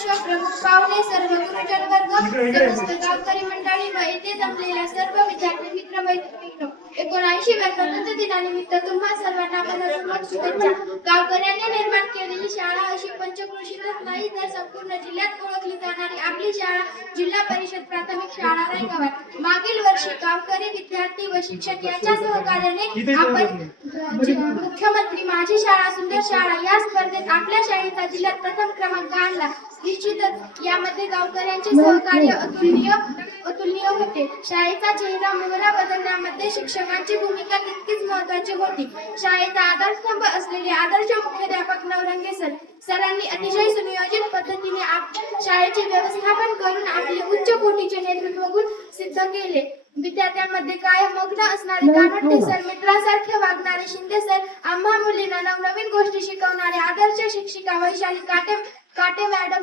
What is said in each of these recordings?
अध्यक्ष, प्रमुख पाहुणे, सर्व गुरुजन वर्ग, समस्त गावकरी मंडळी व येथे जमलेल्या सर्व विद्यार्थी मित्र मैत्रिणींनो, 79 व्या स्वातंत्र्य दिनानिमित्त तुम्हा सर्वांना मनपूर्वक शुभेच्छा. गावकऱ्यांनी निर्माण केलेली शाळा अशी पंचक्रोशीतच नाही तर संपूर्ण जिल्ह्यात ओळखली जाणारी आपली शाळा जिल्हा परिषद प्राथमिक शाळा रायगावात. मागील वर्षी गावकरी विद्यार्थी व शिक्षक यांच्या सहकार्याने आपण मुख्यमंत्री माझी शाळा सुंदर शाळा या स्पर्धेत आपल्या शाळेचा जिल्ह्यात प्रथम क्रमांक आणला. निश्चितच यामध्ये गावकऱ्यांचे सहकार्य अतुलनीय होते. शाळेचा चेहरा मोहरा बदलण्यामध्ये शिक्षकांची भूमिका तितकीच महत्त्वाची होती. शाळेचा आधारस्तंभ असलेले आदर्श मुख्याध्यापक नवरंगे सरांनी अतिशय सुनियोजित पद्धतीने शाळेचे व्यवस्थापन करून आपले उच्च कोटीचे नेतृत्व गुण सिद्ध केले. विद्यार्थ्यांमध्ये कायम मग्न असणारे कानोटे सर, मित्रांसारखे वागणारे शिंदे सर, आम्हा मुलींना नवनवीन गोष्टी शिकवणारे आदर्श शिक्षिका वैशाली काटे मॅडम,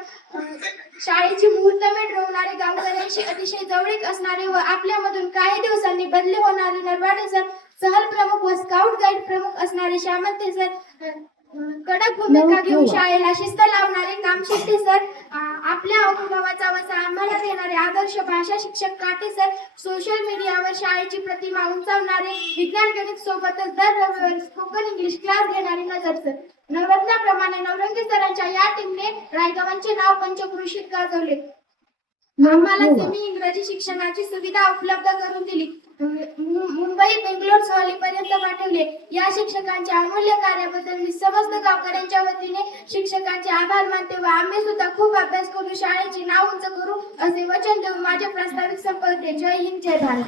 शाळेची मुहूर्तमेढ रोवणारे गावकऱ्यांशी अतिशय जवळीक असणारे व आपल्यामधून काही दिवसांनी बदली होणारे नरवाडे सर, सहल प्रमुख व स्काउट गाईड प्रमुख असणारे श्यामंते सर, कडक भूमिका घेऊन शाळेला शिस्त लावणारे कामशेट्टी सर, आपल्या अनुभवाचा वसा आम्हाला देणारे आदर्श भाषा शिक्षक काटे सर, सोशल मीडियावर शाळेची प्रतिमा उंचावणारे विज्ञान गणित सोबतच दर रविवारी स्पोकन इंग्लिश क्लास घेणारे नजर सर. नवरत्नाप्रमाणे नवरंगे सरांच्या या टीमने रायगावांचे नाव पंचक्रोशीत गाजवले. आम्हाला सेमी इंग्रजी शिक्षणाची सुविधा उपलब्ध करून दिली. मुंबई बेंगलोर सहलीपर्यंत पाठवले. या शिक्षकांच्या अमूल्य कार्याबद्दल मी समस्त गावकऱ्यांच्या वतीने शिक्षकांचे आभार मानते व आम्ही सुद्धा खूप अभ्यास करू शाळेचे नाव उंच करू असे वचन देऊन माझे प्रास्ताविक संपवते. जय हिंद, जय भारत.